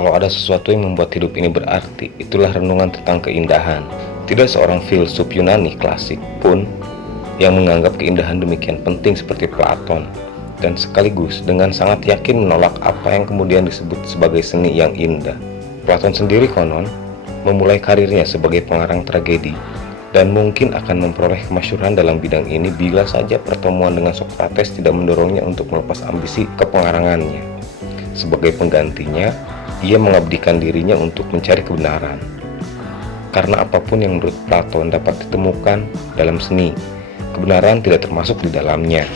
Kalau ada sesuatu yang membuat hidup ini berarti, itulah renungan tentang keindahan. Tidak seorang filsuf Yunani klasik pun yang menganggap keindahan demikian penting seperti Platon, dan sekaligus dengan sangat yakin menolak apa yang kemudian disebut sebagai seni yang indah. Platon sendiri konon memulai karirnya sebagai pengarang tragedi, dan mungkin akan memperoleh kemasyhuran dalam bidang ini bila saja pertemuan dengan Socrates tidak mendorongnya untuk melepas ambisi kepengarangannya. Sebagai penggantinya, ia mengabdikan dirinya untuk mencari kebenaran. Karena apapun yang menurut Platon dapat ditemukan dalam seni, kebenaran tidak termasuk di dalamnya.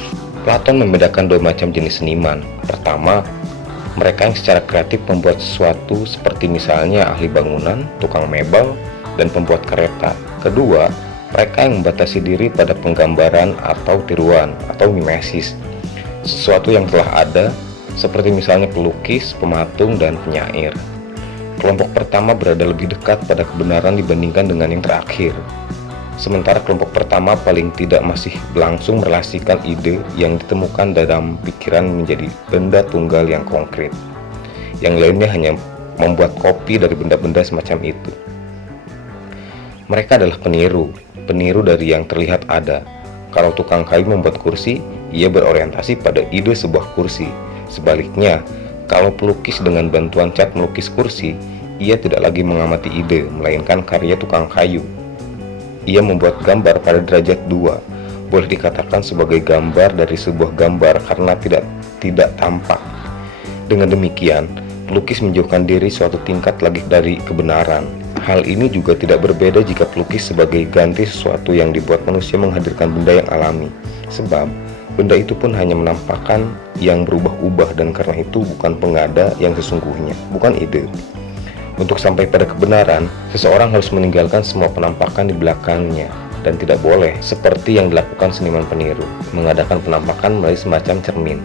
Platon membedakan dua macam jenis seniman. Pertama, mereka yang secara kreatif membuat sesuatu seperti misalnya ahli bangunan, tukang mebel, dan pembuat kereta. Kedua, mereka yang membatasi diri pada penggambaran atau tiruan atau mimesis, sesuatu yang telah ada, seperti misalnya pelukis, pematung, dan penyair. Kelompok pertama berada lebih dekat pada kebenaran dibandingkan dengan yang terakhir. Sementara kelompok pertama paling tidak masih langsung merelasikan ide yang ditemukan dalam pikiran menjadi benda tunggal yang konkret. Yang lainnya hanya membuat kopi dari benda-benda semacam itu. Mereka adalah peniru dari yang terlihat ada. Kalau tukang kayu membuat kursi, ia berorientasi pada ide sebuah kursi. Sebaliknya, kalau pelukis dengan bantuan cat melukis kursi, ia tidak lagi mengamati ide, melainkan karya tukang kayu. Ia membuat gambar pada derajat 2, boleh dikatakan sebagai gambar dari sebuah gambar karena tidak tampak. Dengan demikian, pelukis menjauhkan diri suatu tingkat lagi dari kebenaran. Hal ini juga tidak berbeda jika pelukis sebagai ganti sesuatu yang dibuat manusia menghadirkan benda yang alami, sebab benda itu pun hanya menampakkan yang berubah-ubah, dan karena itu bukan pengada yang sesungguhnya, bukan ide. Untuk sampai pada kebenaran, seseorang harus meninggalkan semua penampakan di belakangnya, dan tidak boleh, seperti yang dilakukan seniman peniru, mengadakan penampakan melalui semacam cermin.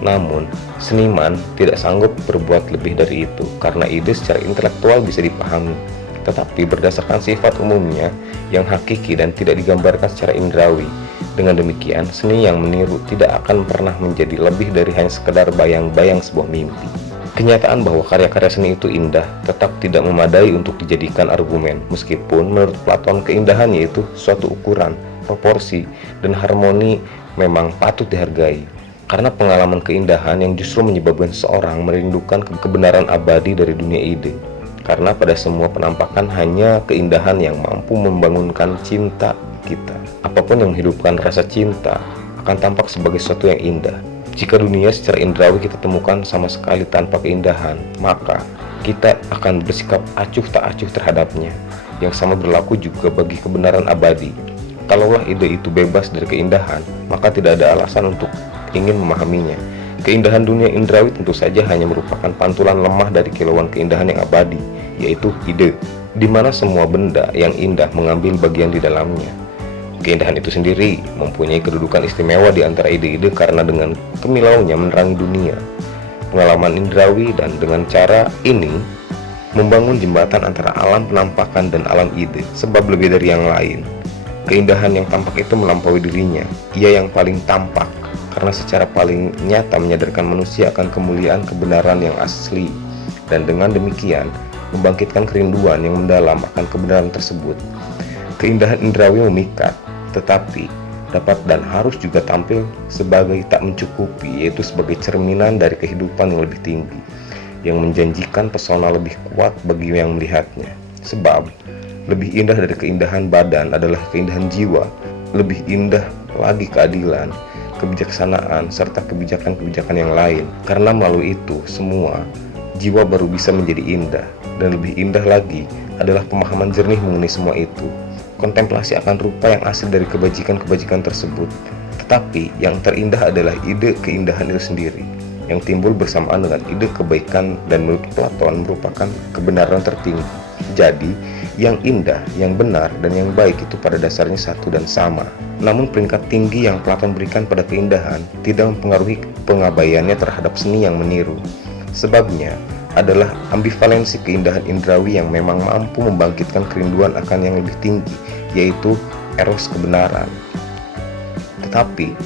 Namun, seniman tidak sanggup berbuat lebih dari itu, karena ide secara intelektual bisa dipahami, tetapi berdasarkan sifat umumnya yang hakiki dan tidak digambarkan secara indrawi. Dengan demikian, seni yang meniru tidak akan pernah menjadi lebih dari hanya sekedar bayang-bayang sebuah mimpi. Kenyataan bahwa karya-karya seni itu indah tetap tidak memadai untuk dijadikan argumen, meskipun menurut Platon keindahan yaitu suatu ukuran, proporsi, dan harmoni memang patut dihargai. Karena pengalaman keindahan yang justru menyebabkan seseorang merindukan kebenaran abadi dari dunia ide. Karena pada semua penampakan hanya keindahan yang mampu membangunkan cinta kita. Apapun yang menghidupkan rasa cinta akan tampak sebagai sesuatu yang indah. Jika dunia secara indrawi kita temukan sama sekali tanpa keindahan, maka kita akan bersikap acuh tak acuh terhadapnya. Yang sama berlaku juga bagi kebenaran abadi. Kalaulah ide itu bebas dari keindahan, maka tidak ada alasan untuk ingin memahaminya. Keindahan dunia indrawi tentu saja hanya merupakan pantulan lemah dari kilauan keindahan yang abadi, yaitu ide, di mana semua benda yang indah mengambil bagian di dalamnya. Keindahan itu sendiri mempunyai kedudukan istimewa di antara ide-ide karena dengan kemilauannya menerangi dunia, pengalaman indrawi, dan dengan cara ini membangun jembatan antara alam penampakan dan alam ide, sebab lebih dari yang lain, keindahan yang tampak itu melampaui dirinya. Ia yang paling tampak karena secara paling nyata menyadarkan manusia akan kemuliaan kebenaran yang asli, dan dengan demikian membangkitkan kerinduan yang mendalam akan kebenaran tersebut. Keindahan indrawi memikat, tetapi dapat dan harus juga tampil sebagai tak mencukupi, yaitu sebagai cerminan dari kehidupan yang lebih tinggi, yang menjanjikan pesona lebih kuat bagi yang melihatnya. Sebab lebih indah dari keindahan badan adalah keindahan jiwa, lebih indah lagi keadilan, kebijaksanaan, serta kebijakan-kebijakan yang lain. Karena melalui itu semua, jiwa baru bisa menjadi indah, dan lebih indah lagi adalah pemahaman jernih mengenai semua itu. Kontemplasi akan rupa yang asli dari kebajikan-kebajikan tersebut. Tetapi yang terindah adalah ide keindahan itu sendiri, yang timbul bersamaan dengan ide kebaikan, dan menurut Platon merupakan kebenaran tertinggi. Jadi, yang indah, yang benar, dan yang baik itu pada dasarnya satu dan sama. Namun peringkat tinggi yang Platon berikan pada keindahan tidak mempengaruhi pengabaiannya terhadap seni yang meniru. Sebabnya adalah ambivalensi keindahan indrawi yang memang mampu membangkitkan kerinduan akan yang lebih tinggi, yaitu eros kebenaran. Tetapi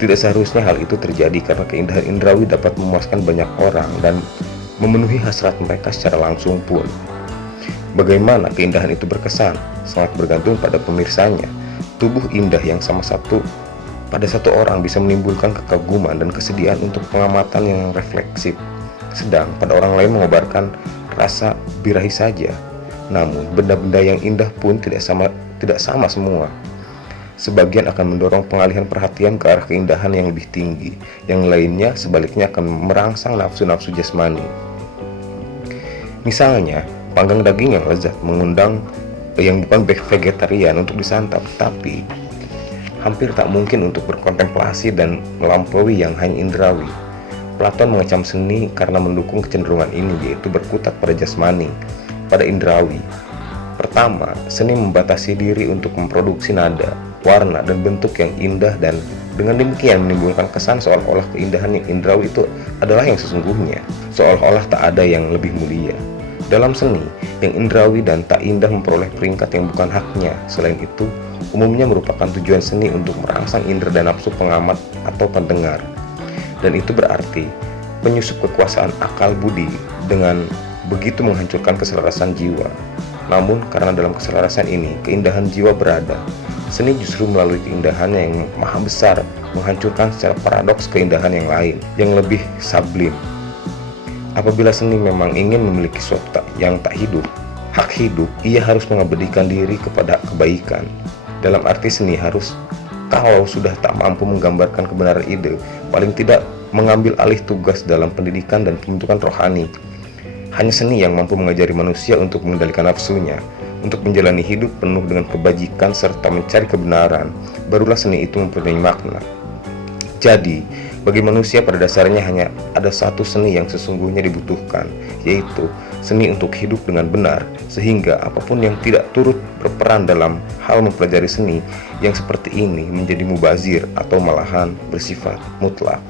tidak seharusnya hal itu terjadi, karena keindahan indrawi dapat memuaskan banyak orang dan memenuhi hasrat mereka secara langsung pun. Bagaimana keindahan itu berkesan sangat bergantung pada pemirsanya. Tubuh indah yang sama pada satu orang bisa menimbulkan kekaguman dan kesediaan untuk pengamatan yang refleksif, sedang pada orang lain mengobarkan rasa birahi saja. Namun benda-benda yang indah pun tidak sama semua. Sebagian akan mendorong pengalihan perhatian ke arah keindahan yang lebih tinggi, yang lainnya sebaliknya akan merangsang nafsu-nafsu jasmani. Misalnya, panggang daging yang lezat mengundang yang bukan vegetarian untuk disantap, tapi hampir tak mungkin untuk berkontemplasi dan melampaui yang hanya indrawi. Platon mengecam seni karena mendukung kecenderungan ini, yaitu berkutat pada jasmani, pada indrawi. Pertama, seni membatasi diri untuk memproduksi nada, warna, dan bentuk yang indah, dan dengan demikian menimbulkan kesan seolah-olah keindahan yang indrawi itu adalah yang sesungguhnya, seolah-olah tak ada yang lebih mulia. Dalam seni, yang indrawi dan tak indah memperoleh peringkat yang bukan haknya. Selain itu, umumnya merupakan tujuan seni untuk merangsang indera dan nafsu pengamat atau pendengar. Dan itu berarti penyusup kekuasaan akal budi dengan begitu menghancurkan keselarasan jiwa. Namun, karena dalam keselarasan ini, keindahan jiwa berada. Seni justru melalui keindahannya yang maha besar, menghancurkan secara paradoks keindahan yang lain, yang lebih sublim. Apabila seni memang ingin memiliki suatu yang tak hidup, hak hidup, ia harus mengabadikan diri kepada kebaikan. Dalam arti seni harus, kalau sudah tak mampu menggambarkan kebenaran ide, paling tidak mengambil alih tugas dalam pendidikan dan pembentukan rohani. Hanya seni yang mampu mengajari manusia untuk mengendalikan nafsunya, untuk menjalani hidup penuh dengan kebajikan serta mencari kebenaran, barulah seni itu mempunyai makna. Jadi, bagi manusia pada dasarnya hanya ada satu seni yang sesungguhnya dibutuhkan, yaitu seni untuk hidup dengan benar, sehingga apapun yang tidak turut berperan dalam hal mempelajari seni yang seperti ini menjadi mubazir atau malahan bersifat mutlak.